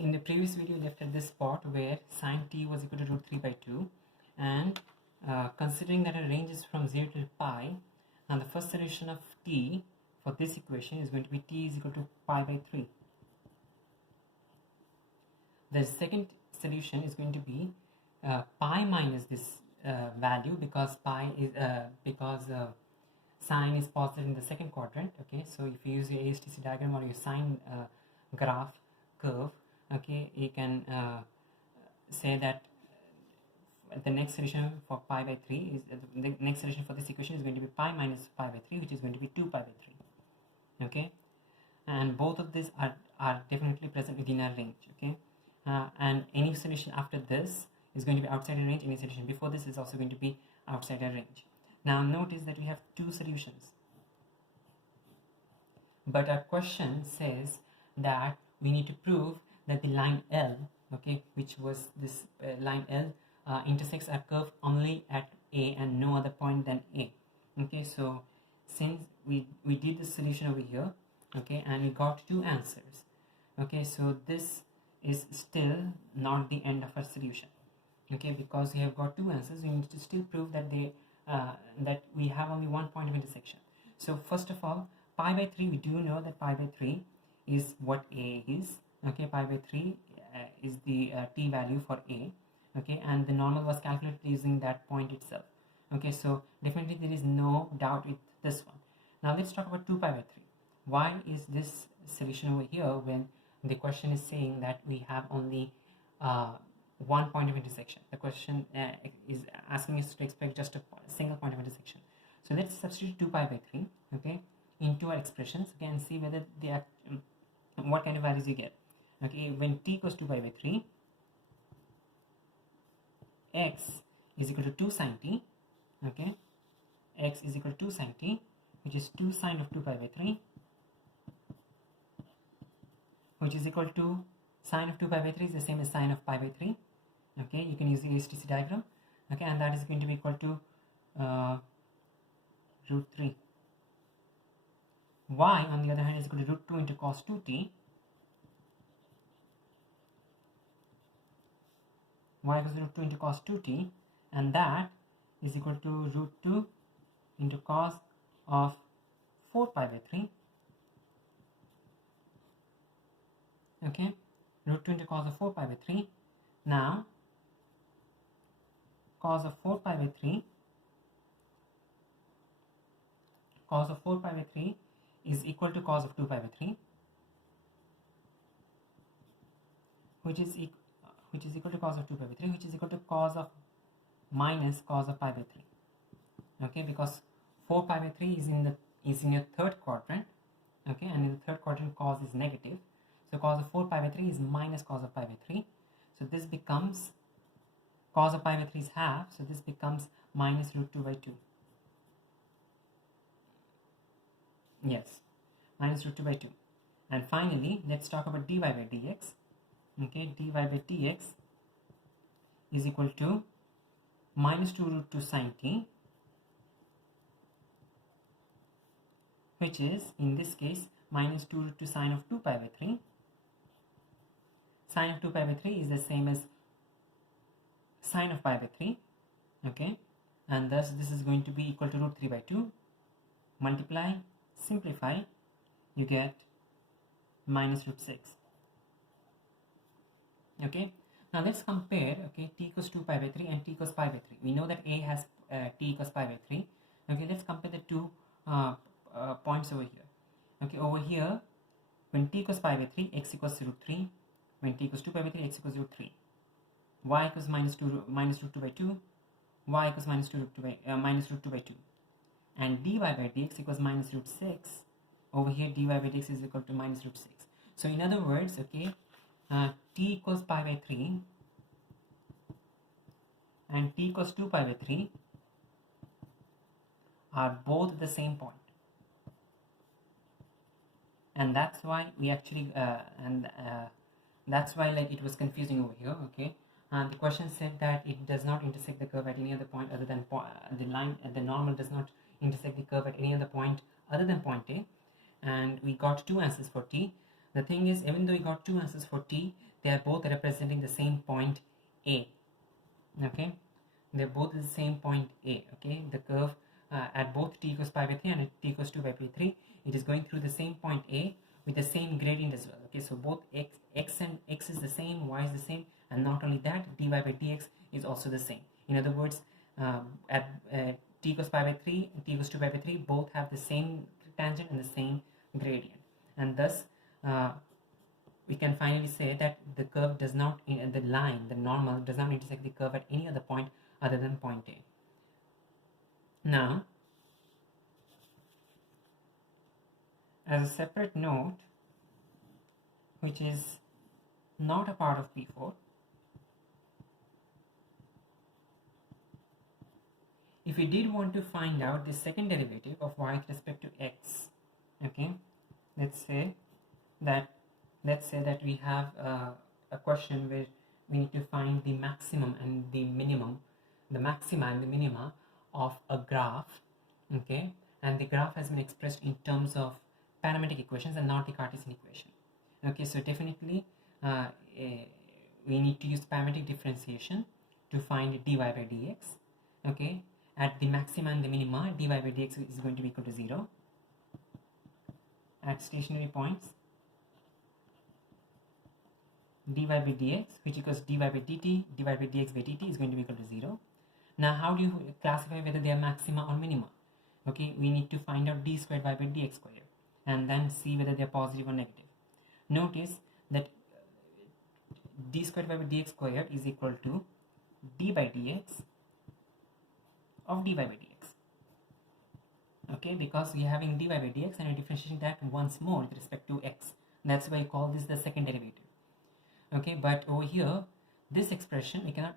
In the previous video, left at this spot where sine t was equal to root 3 by 2, and considering that a range is from 0 to pi, now the first solution of t for this equation is going to be t is equal to pi by 3. The second solution is going to be pi minus this value, because pi is sine is positive in the second quadrant. Okay, so if you use your ASTC diagram or your sine graph curve, okay, you can say that the next solution for pi by 3 is the next solution for this equation is going to be pi minus pi by 3, which is going to be 2 pi by 3. Okay, and both of these are definitely present within our range. Okay, and any solution after this is going to be outside our range. Any solution before this is also going to be outside our range. Now notice that we have two solutions, but our question says that we need to prove that the line L, okay, which was this line L, intersects our curve only at A and no other point than A. Okay, so since we did the solution over here, okay, and we got two answers, okay, so this is still not the end of our solution. Okay, because we have got two answers, we need to still prove that they that we have only one point of intersection. So first of all, pi by 3, we do know that pi by 3 is what A is. Okay, pi by 3 is the t value for A. Okay, and the normal was calculated using that point itself. Okay, so definitely there is no doubt with this one. Now let's talk about 2 pi by 3. Why is this solution over here when the question is saying that we have only one point of intersection? The question is asking us to expect just a single point of intersection. So let's substitute 2 pi by 3, okay, into our expressions, okay, and see whether they are what kind of values you get. Okay, when t equals 2 pi by 3, x is equal to 2 sine t. Okay, x is equal to 2 sine t, which is 2 sine of 2 pi by 3, which is equal to sine of 2 pi by 3 is the same as sine of pi by 3. Okay, you can use the ASTC diagram. Okay, and that is going to be equal to root 3. Y on the other hand is equal to root 2 into cos 2t. Y equals root 2 into cos 2t, and that is equal to root 2 into cos of 4 pi by 3. Okay, root 2 into cos of 4 pi by 3. Now cos of 4 pi by 3, cos of 4 pi by 3 is equal to cos of 2 pi by 3, which is equal to cos of 2 pi by 3, which is equal to cos of minus cos of pi by 3. Okay, because 4 pi by 3 is in your third quadrant. Okay, and in the third quadrant cos is negative, so cos of 4 pi by 3 is minus cos of pi by 3. So this becomes cos of pi by 3 is half, so this becomes minus root 2 by 2. Yes, minus root 2 by 2. And finally, let's talk about dy by dx. Okay, dy by dx is equal to minus 2 root 2 sine t, which is in this case minus 2 root 2 sine of 2 pi by 3. Sine of 2 pi by 3 is the same as sine of pi by 3. Okay, and thus this is going to be equal to root 3 by 2. Multiply, simplify, you get minus root 6. Okay, now let's compare, okay, t equals 2 pi by 3 and t equals pi by 3. We know that A has t equals pi by 3. Okay, let's compare the two points over here. Okay, over here, when t equals pi by 3, x equals root 3. When t equals 2 pi by 3, x equals root 3. Y equals minus root 2 by 2. Y equals minus root 2 by 2. And dy by dx equals minus root 6. Over here, dy by dx is equal to minus root 6. So in other words, okay, t equals pi by 3 and t equals 2 pi by 3 are both the same point. And that's why we actually that's why like it was confusing over here. Okay, the question said that it does not intersect the curve at any other point other than the normal does not intersect the curve at any other point other than point A, and we got two answers for t. The thing is, even though we got two answers for t, they are both representing the same point A. Okay, they're both the same point A. Okay, the curve at both t equals pi by 3 and at t equals 2 by pi 3, it is going through the same point A with the same gradient as well. Okay, so both x and x is the same, y is the same, and not only that, dy by dx is also the same. In other words, at t equals pi by 3 and t equals 2 pi by 3 both have the same tangent and the same gradient, and thus we can finally say that the curve does not, the line, the normal, does not intersect the curve at any other point other than point A. Now, as a separate note, which is not a part of P4, if we did want to find out the second derivative of y with respect to x, okay, let's say that we have a question where we need to find the maximum and the minimum, the maxima and the minima of a graph, okay, and the graph has been expressed in terms of parametric equations and not the Cartesian equation. Okay, so definitely we need to use parametric differentiation to find dy by dx. Okay, at the maxima and the minima, dy by dx is going to be equal to 0. At stationary points, dy by dx, which equals dy by dt, dy by dx by dt is going to be equal to 0. Now, how do you classify whether they are maxima or minima? Okay, we need to find out d squared y by dx squared and then see whether they are positive or negative. Notice that d squared y by dx squared is equal to d by dx of dy by dx. Okay, because we are having dy by dx and we are differentiating that once more with respect to x. That's why I call this the second derivative. Okay, but over here, this expression we cannot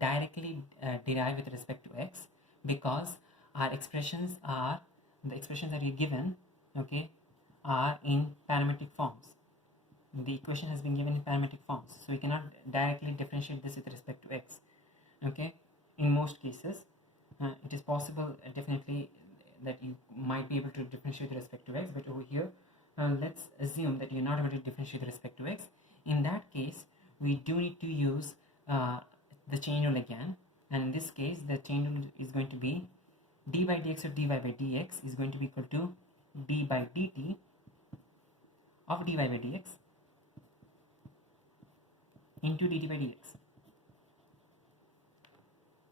directly derive with respect to x, because our expressions are, the expressions that we given, okay, are in parametric forms. The equation has been given in parametric forms, so we cannot directly differentiate this with respect to x. Okay, in most cases it is possible definitely that you might be able to differentiate with respect to x, but over here let's assume that you're not able to differentiate with respect to x. In that case, we do need to use the chain rule again, and in this case the chain rule is going to be d by dx of dy by dx is going to be equal to d by dt of dy by dx into dt by dx.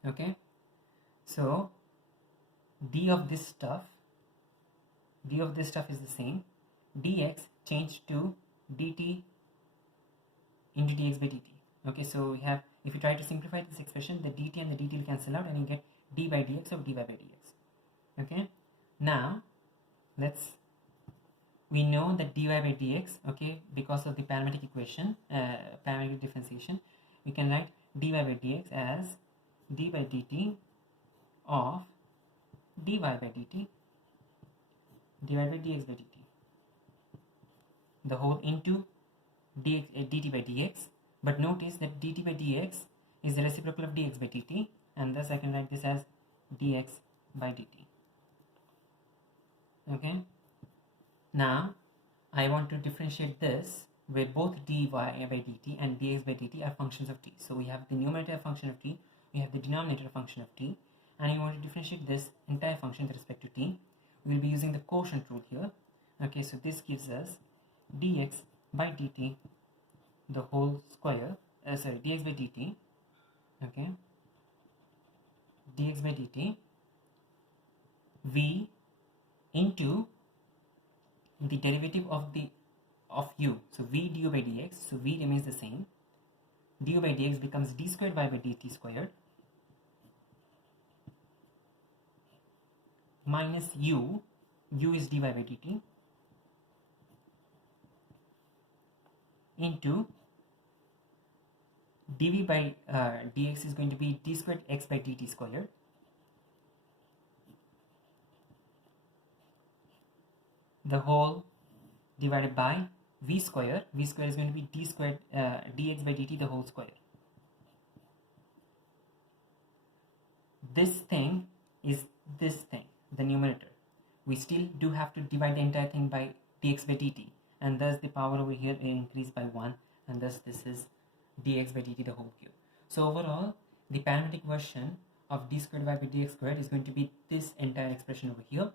Okay, so d of this stuff is the same, dx changed to dt into dx by dt. Okay, so we have, if you try to simplify this expression, the dt and the dt will cancel out and you get d by dx of dy by dx. Okay, now we know that dy by dx, okay, because of the parametric equation, parametric differentiation, we can write dy by dx as d by dt of dy by dt divided by dx by dt, the whole into dt by dx. But notice that dt by dx is the reciprocal of dx by dt, and thus I can write this as dx by dt. Okay, now I want to differentiate this where both dy by dt and dx by dt are functions of t. So we have the numerator function of t, we have the denominator function of t, and we want to differentiate this entire function with respect to t. We will be using the quotient rule here. Okay, so this gives us dx by dt the whole square, dx by dt, okay, dx by dt v into the derivative of u, so v du by dx, so v remains the same, du by dx becomes d squared y by dt squared minus u is dy by dt into dv by dx is going to be d squared x by dt squared the whole divided by v square. V square is going to be d squared dx by dt the whole square. This thing is this thing, the numerator. We still do have to divide the entire thing by dx by dt, and thus the power over here will increase by 1, and thus this is dx by dt the whole cube. So overall, the parametric version of d squared y by dx squared is going to be this entire expression over here,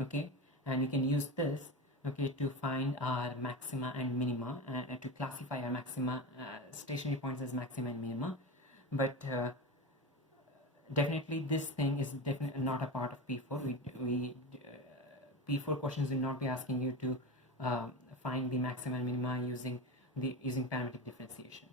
okay, and you can use this, okay, to find our maxima and minima, to classify our maxima, stationary points as maxima and minima. But definitely this thing is definitely not a part of P4. P4 questions will not be asking you to find the maxima and minima using parametric differentiation.